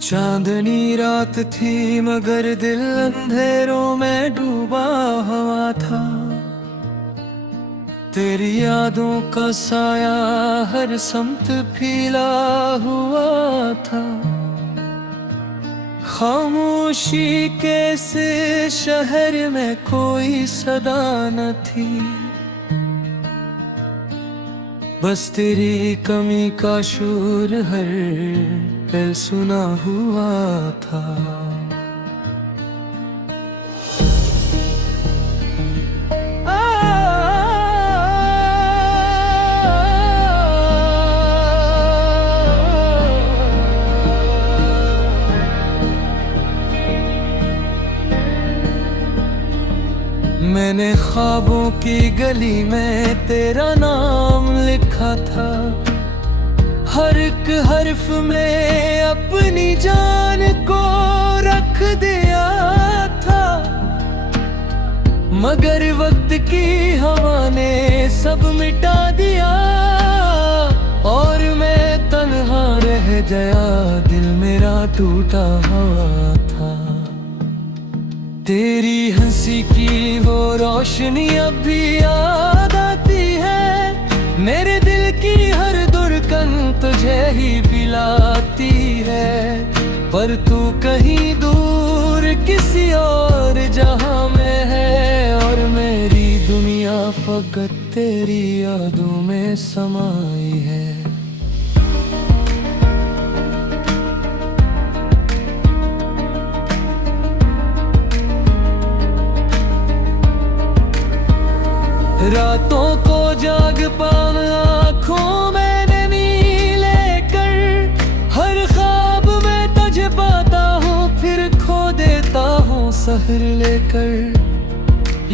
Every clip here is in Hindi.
चांदनी रात थी मगर दिल अंधेरों में डूबा हुआ था। तेरी यादों का साया हर समत फैला हुआ था। खामोशी के इस शहर में कोई सदा न थी, बस तेरी कमी का शोर हर पल सुना हुआ था। मैंने ख्वाबों की गली में तेरा नाम लिखा था। हर एक हर्फ में अपनी जान को रख दिया था, मगर वक्त की हवा ने सब मिटा दिया और मैं तन्हा रह गया। दिल मेरा टूटा हुआ था। तेरी हंसी की वो रोशनी अब भी याद आती है। मेरे दिल की हर धड़कन तुझे ही पिलाती है, पर तू कहीं दूर किसी और जहां में है और मेरी दुनिया फकत तेरी यादों में समाई है। रातों को जाग पाऊं आँखों में नमी लेकर, हर ख्वाब में तुझे पाता हूँ फिर खो देता हूँ सहर लेकर।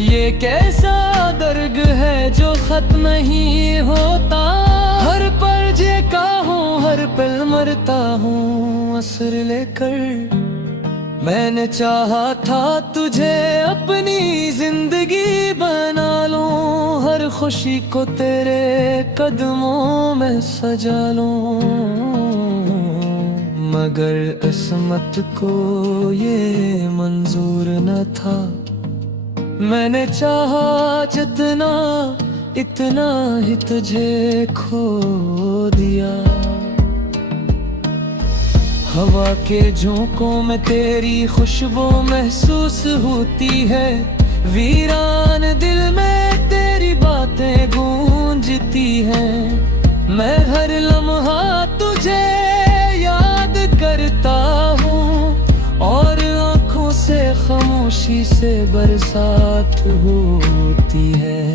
ये कैसा दर्द है जो खत्म नहीं होता, हर पल जेका हूँ हर पल मरता हूँ असर लेकर। मैंने चाहा था तुझे अपनी जिंदगी बना लूं, हर खुशी को तेरे कदमों में सजा लूं, मगर किस्मत को ये मंजूर न था। मैंने चाहा जितना इतना ही तुझे खो दिया। हवा के झोंकों में तेरी खुशबू महसूस होती है। वीरान दिल में तेरी बातें गूंजती हैं। मैं हर लम्हा तुझे याद करता हूँ और आँखों से खामोशी से बरसात होती है।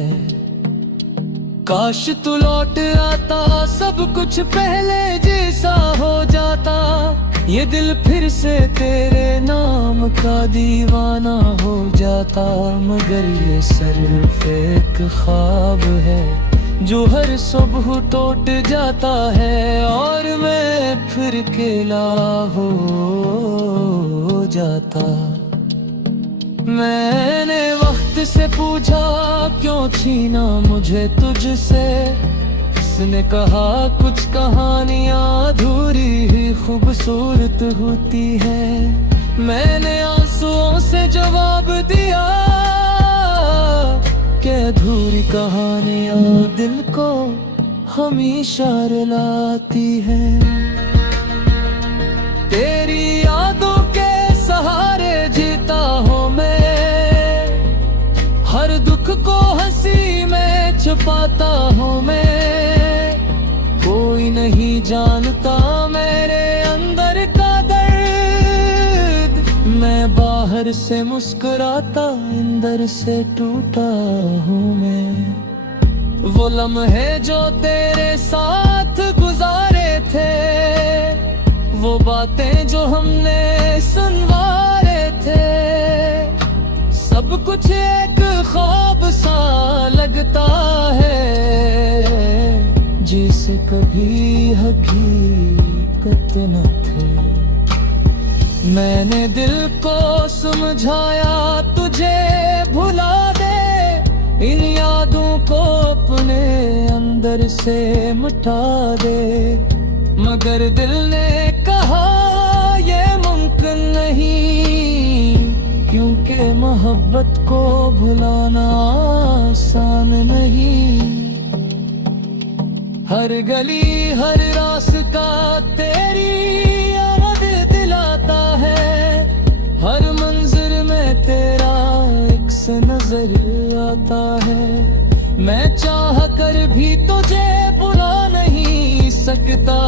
काश तू लौट आता सब कुछ पहले जैसा हो जाता। ये दिल फिर से तेरे नाम का दीवाना हो जाता, मगर ये सिर्फ एक ख्वाब है जो हर सुबह टूट जाता है और मैं फिर अकेला हो जाता। मैंने वक्त से पूछा क्यों छीना मुझे तुझसे, उसने कहा कुछ कहानियां अधूरी ही खूबसूरत होती है। मैंने आंसुओं से जवाब दिया कि अधूरी कहानियां दिल को हमेशा रुलाती है। तेरी यादों के सहारे जीता हूँ मैं, हर दुख को हंसी में छुपाता हूँ मैं। कोई नहीं जानता मेरे अंदर का दर्द, मैं बाहर से मुस्कुराता अंदर से टूटा हूँ मैं। वो लम्हे जो तेरे साथ गुजारे थे, वो बातें जो हमने सुनवारे थे, सब कुछ एक ख्वाब सा लगता है जिसे कभी हकीकत न थे। मैंने दिल को समझाया तुझे भुला दे, इन यादों को अपने अंदर से मिटा दे। मगर दिल ने कहा ये मुमकिन नहीं, क्योंकि मोहब्बत को भुलाना आसान नहीं। हर गली हर रास्ता तेरी याद दिलाता है, हर मंजिल में तेरा अक्स नजर आता है। मैं चाह कर भी तुझे बुला नहीं सकता,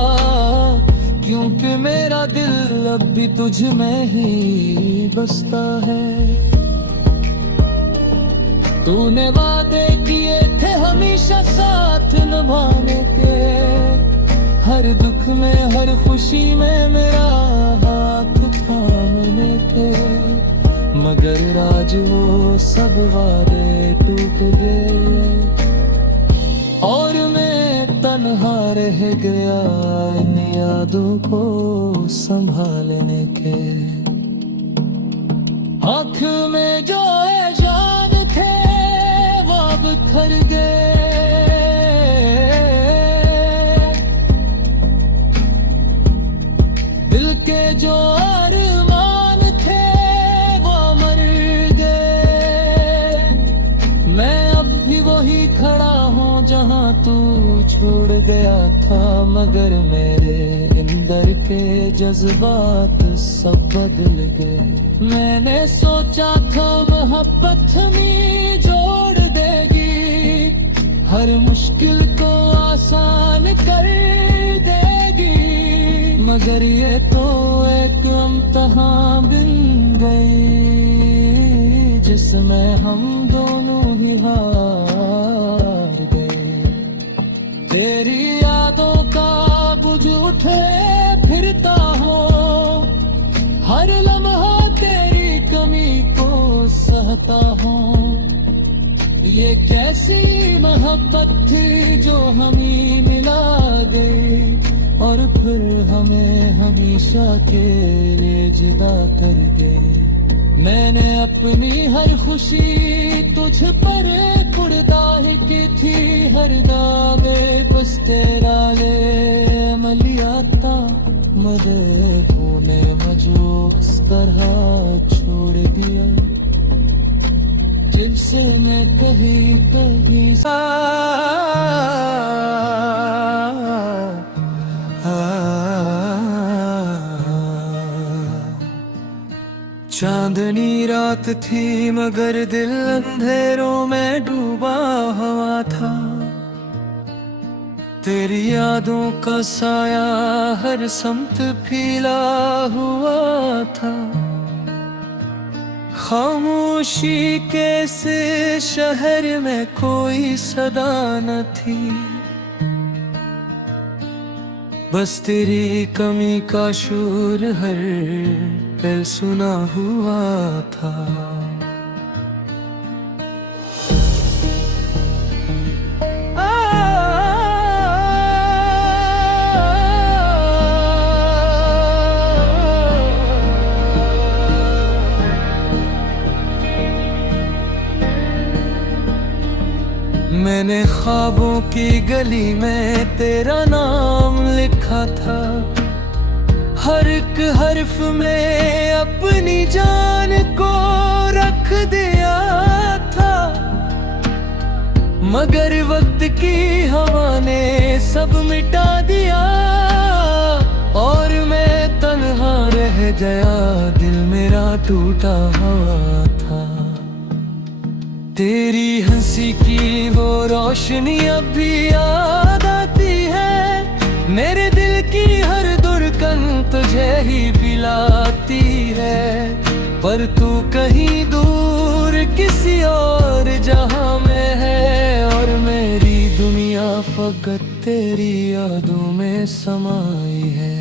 क्योंकि मेरा दिल अब भी तुझ में ही बसता है। तूने वादे किए थे हमेशा साथ निभाने के, हर दुख में हर खुशी में मेरा हाथ थामने के। मगर आज वो सब वादे टूट गए और मैं तन्हा रह गया इन यादों को संभालने के। आँख में जो जान थे वो अब खर गए, दिल के जो अरमान थे वो मर गए। मैं अब भी वही खड़ा हूँ जहाँ तू छोड़ गया था, मगर मेरे अंदर के जज्बात सब बदल गए। मैंने सोचा था मोहब्बत में जोड़ देगी, हर मुश्किल को आसान कर देगी। मगर ये तो एक इम्तिहान बन गई, जिसमें हम दोनों ही हार गए। तेरी यादों का बुझ उठे फिरता हूँ, हर लम्हा तेरी कमी को सहता हूँ। ये कैसी मोहब्बत थी जो हमें मिला गई, और फिर हमें हमेशा के लिए जुदा कर गई। मैंने अपनी हर खुशी तुझ पर कुर्बान की थी, हर दावे बस तेरा ले मलियाता। मगर तूने मुझे उस तरह छोड़ दिया, जिनसे मैं कहीं कहीं चांदनी रात थी मगर दिल अंधेरों में डूबा हुआ था। तेरी यादों का साया हर समत फैला हुआ था। खामोशी के इस शहर में कोई सदा न थी, बस तेरी कमी का शोर हर पल सुना हुआ था। मैंने ख्वाबों की गली में तेरा नाम लिखा था, हर एक हर्फ में अपनी जान को रख दिया था। मगर वक्त की हवा ने सब मिटा दिया और मैं तन्हा रह गया, दिल मेरा टूटा हुआ था। तेरी हंसी की वो रोशनी अब भी याद आती है, मेरे दिल की हर धड़कन तुझे ही पिलाती है। पर तू कहीं दूर किसी और जहां में है, और मेरी दुनिया फकत तेरी यादों में समाई है।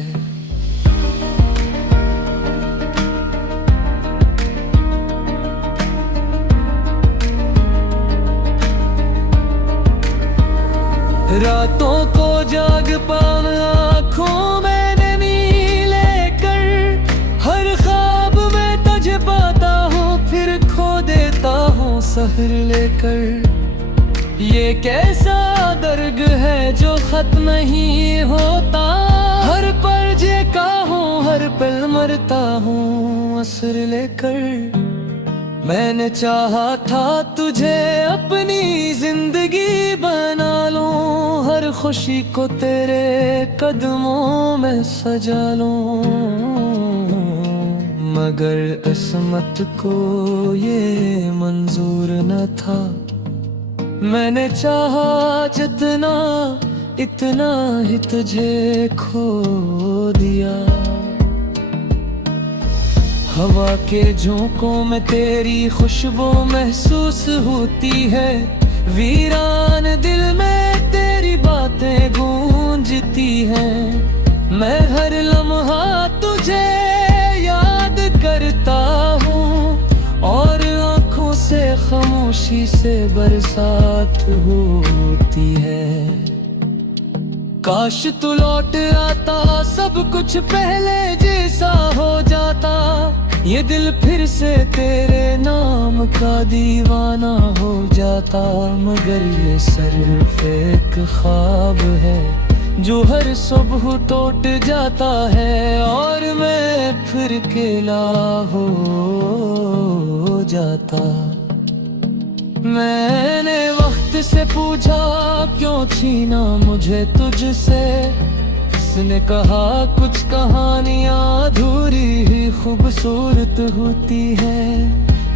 रातों को जाग पाना आँखों में नमी लेकर, हर सहर लेकर। ये कैसा दर्द है जो खत्म नहीं होता, हर पल जेका हूँ, हर पल मरता हूँ असर लेकर। मैंने चाहा था तुझे अपनी जिंदगी बना लूं, हर खुशी को तेरे कदमों में सजा लूं, मगर किस्मत को ये मंजूर न था। मैंने चाहा जितना इतना ही तुझे खो दिया। हवा के झोंकों में तेरी खुशबू महसूस होती है, वीरान दिल में तेरी बातें गूंजती हैं। मैं हर लम्हा तुझे याद करता हूँ और आँखों से खामोशी से बरसात होती है। काश तू लौट आता, सब कुछ पहले जैसा हो जाता, ये दिल फिर से तेरे नाम का दीवाना हो जाता। मगर ये सिर्फ एक ख्वाब है जो हर सुबह टूट जाता है और मैं फिर अकेला हो जाता। मैंने वक्त से पूछा क्यों छीना मुझे तुझसे, उसने कहा कुछ कहानियां अधूरी ही खूबसूरत होती है।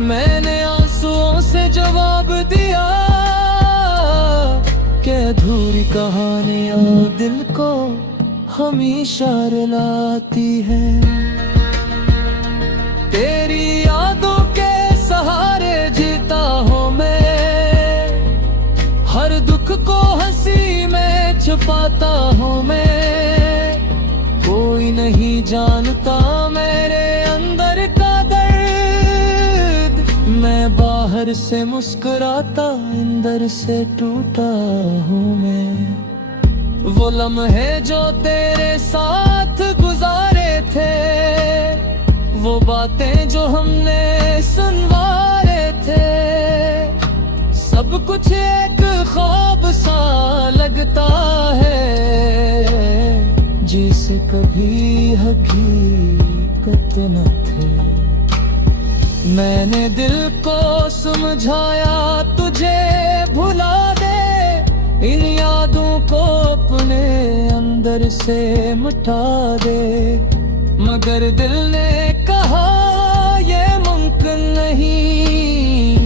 मैंने आंसुओं से जवाब दिया कि अधूरी कहानियां दिल को हमेशा रुलाती है। तेरी यादों के सहारे जीता हूँ मैं, हर दुख को हंसी में छुपाता हूँ मैं। कोई नहीं जानता मेरे अंदर का दर्द, मैं बाहर से मुस्कुराता अंदर से टूटा हूँ मैं। वो लम्हे जो तेरे साथ गुजारे थे, वो बातें जो हमने सुनवारे थे, सब कुछ एक ख्वाब सा लगता है जिसे कभी हकीकत न थे। मैंने दिल को समझाया तुझे भुला दे, इन यादों को अपने अंदर से मिटा दे, मगर दिल ने कहा ये मुमकिन नहीं,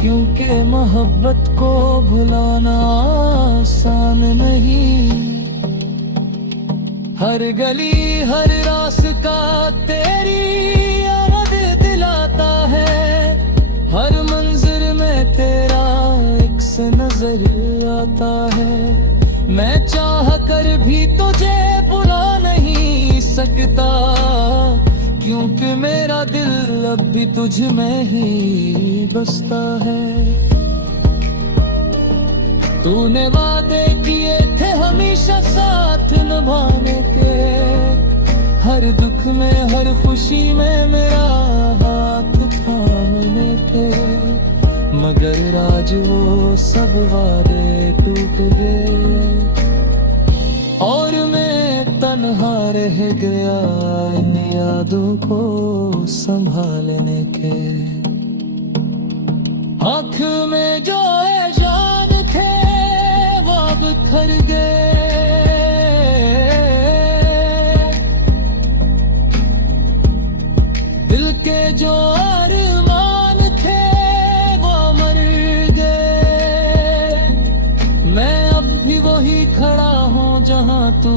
क्योंकि मोहब्बत को भुलाना आसान नहीं। हर गली हर रास्ता तेरी याद दिलाता है, हर मंजिल में तेरा इक्स नजर आता है। मैं चाह कर भी तुझे बुला नहीं सकता, क्योंकि मेरा दिल अब भी तुझ में ही बसता है। तूने वादे किए थे हमेशा साथ निभाने के, हर दुख में हर खुशी में मेरा हाथ थामने के, मगर आज वो सब वादे टूट गए और मैं तन्हा रह गया इन यादों को संभालने के। आँख में जो एहसान थे वो अब खर गए, दिल के जो अरमान थे वो मर गए। मैं अब भी वही खड़ा हूँ जहाँ तू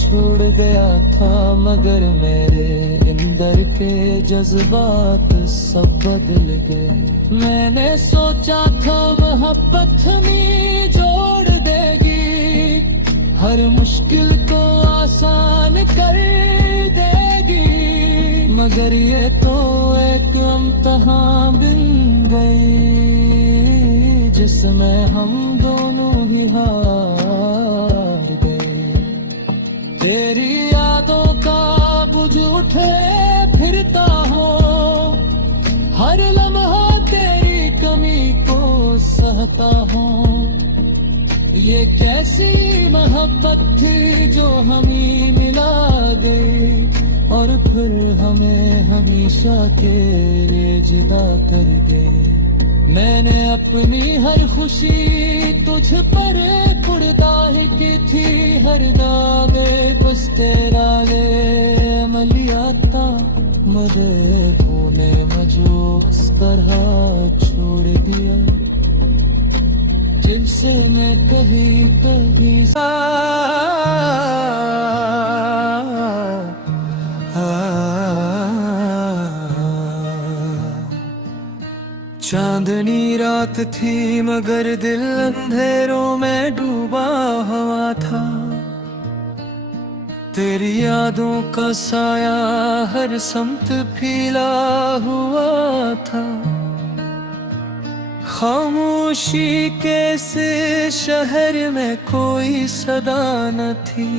छोड़ गया था, मगर मेरे अंदर के जज्बात सब बदल गए। मैंने सोचा था मोहब्बत हमें जोड़ देगी, हर मुश्किल को आसान कर देगी, मगर ये तो एक इम्तिहान बन गई जिसमें हम दोनों ही हार गए। तेरी यादों का बुझ उठे फिरता हूँ, हर लम्हा तेरी कमी को करता हूँ। ये कैसी मोहब्बत थी जो हमें मिला गई और फिर हमें हमेशा के लिए जुदा कर गए। मैंने अपनी हर खुशी तुझ पर कुर्बानी की थी, हर दावे बस तेरा ले मलियाता मुझे तूने मुझे उस तरह छोड़ दिया जिससे मैं कहीं कभी चांदनी रात थी मगर दिल अंधेरों में डूबा हुआ था। तेरी यादों का साया हर समत फैला हुआ था। खामोशी के इस शहर में कोई सदा न थी,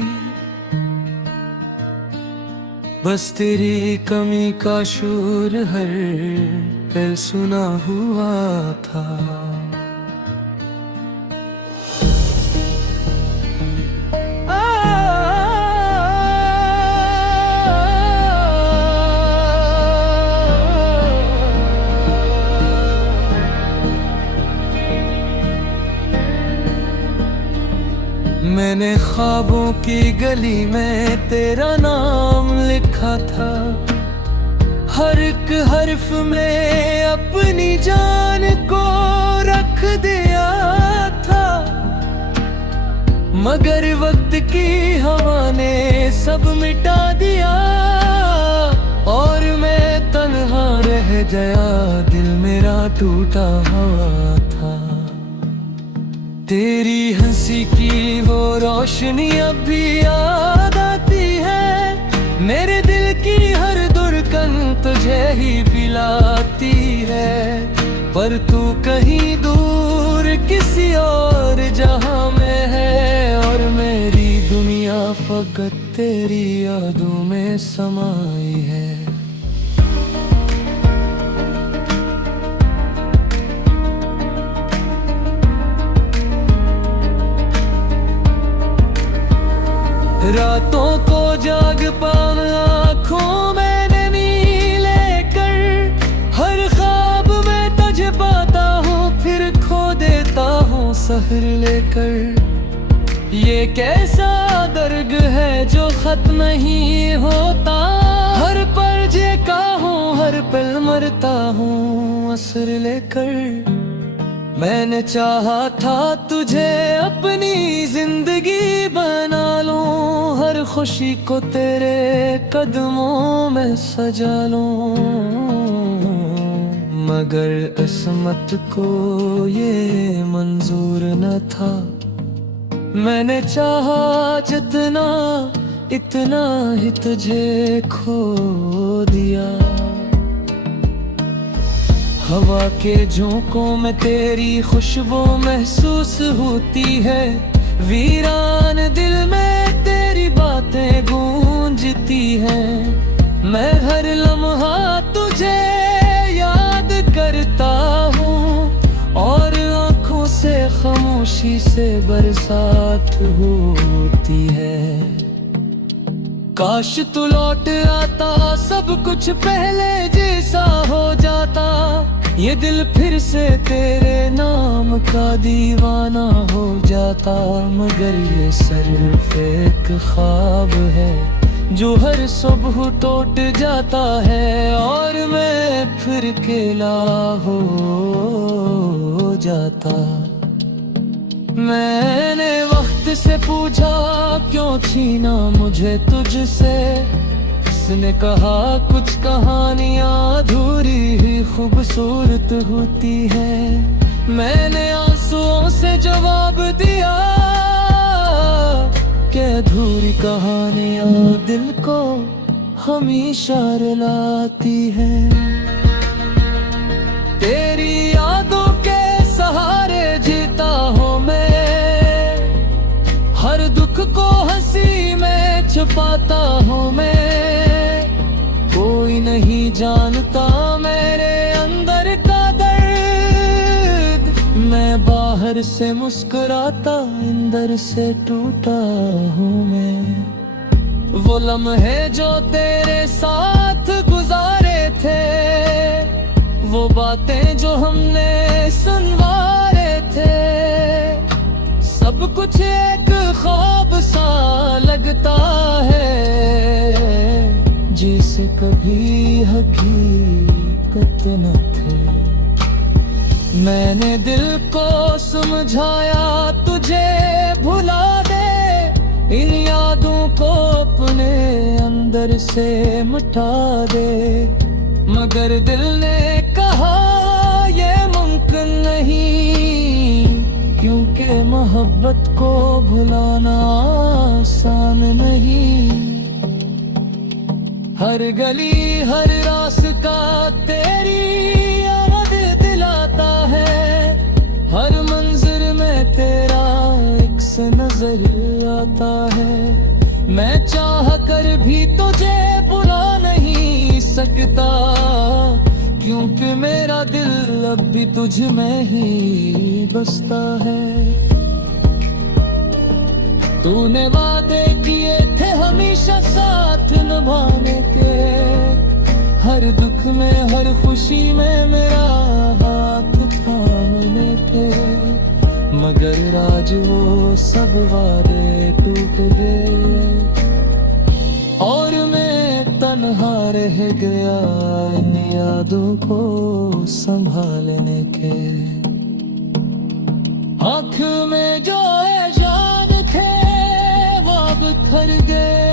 बस तेरी कमी का शोर हर पल सुना हुआ था। मैंने ख्वाबों की गली में तेरा नाम लिखा था, हर एक हर्फ में अपनी जान को रख दिया था। मगर वक्त की हवा ने सब मिटा दिया और मैं तन्हा रह गया, दिल मेरा टूटा हुआ था। तेरी हंसी की वो रोशनी अब भी याद आती है, मेरे दिल की हर धड़कन तुझे ही पिलाती है। पर तू कहीं दूर किसी और जहां में है और मेरी दुनिया फकत तेरी यादों में समाई है। रातों को जाग पान आँखों में नमी लेकर, हर ख्वाब में तुझे पाता हूँ फिर खो देता हूँ सहर लेकर। ये कैसा दर्द है जो खत्म नहीं होता, हर पल जेका हूँ हर पल मरता हूँ असर लेकर। मैंने चाहा था तुझे अपनी जिंदगी बना लूं, हर खुशी को तेरे कदमों में सजा लूं। मगर किस्मत को ये मंजूर न था, मैंने चाहा जितना इतना ही तुझे खो दिया। हवा के झोंकों में तेरी खुशबू महसूस होती है, वीरान दिल में तेरी बातें गूंजती हैं। मैं हर लम्हा तुझे याद करता हूँ और आँखों से खामोशी से बरसात होती है। काश तू लौट आता सब कुछ पहले जैसा हो जाता, ये दिल फिर से तेरे नाम का दीवाना हो जाता। मगर ये सिर्फ एक ख्वाब है जो हर सुबह टूट जाता है और मैं फिर अकेला हो जाता। मैंने वक्त से पूछा क्यों छीना मुझे तुझसे, उसने कहा कुछ कहानियां अधूरी ही खूबसूरत होती है। मैंने आंसुओं से जवाब दिया कि अधूरी कहानियां दिल को हमेशा रुलाती है। तेरी यादों के सहारे जीता हूँ मैं, हर दुख को हंसी में छुपाता हूँ मैं। कोई नहीं जानता मेरे अंदर का दर्द, मैं बाहर बाहर से मुस्कुराता अंदर से टूटा हूँ मैं। वो लम्हे जो तेरे साथ गुजारे थे, वो बातें जो हमने सुनवारे थे, सब कुछ एक ख्वाब सा लगता है, जिसे कभी हकीकत न थे। मैंने दिल को समझाया तुझे भुला दे, इन यादों को अपने अंदर से मिटा दे, मगर दिल ने कहा ये मुमकिन नहीं, क्योंकि मोहब्बत को भुलाना आसान नहीं। हर गली हर रास्ता तेरी याद दिलाता है, हर मंजिल में तेरा अक्स नजर आता है। मैं चाह कर भी तुझे बुला नहीं सकता, क्योंकि मेरा दिल अब भी तुझ में ही बसता है। तूने वादे किए थे हमेशा साथ निभाने के, हर दुख में हर खुशी में मेरा हाथ थामने के, मगर आज वो सब वादे टूट गए और मैं तन्हा रह गया इन यादों को संभालने के। आँख में जो है जान थे वो अब खर गए,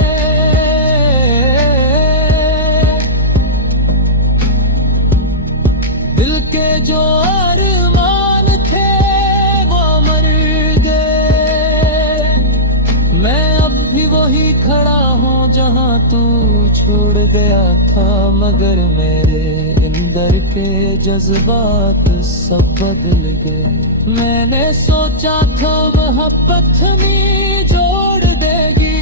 दिल के जो अरमान थे वो मर गए। मैं अब भी वही खड़ा हूँ जहाँ तू छोड़ गया था, मगर मेरे अंदर के जज्बात सब बदल गए। मैंने सोचा था मोहब्बत हमें जोड़ देगी,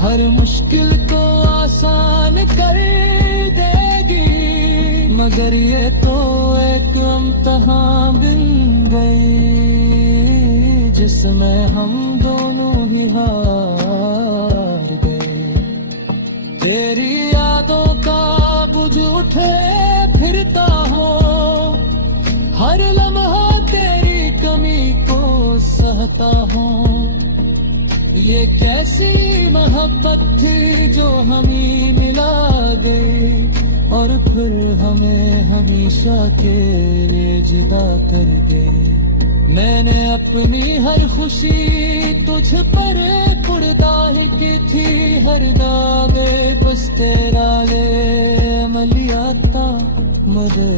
हर मुश्किल को आसान कर देगी, मगर ये तो एक इम्तिहान बन गई, जिसमें हम दोनों ही हार गए। तेरी यादों का बुझ उठे फिरता हूँ, हर लम्हा तेरी कमी को सहता हूँ। ये कैसी मोहब्बत थी जो हमें मिला गई, और फिर हमें हमेशा के लिए जुदा कर गई। मैंने अपनी हर खुशी तुझ पर कुर्बानी की थी, हर दावे बस तेरा ले मलियाता मुझे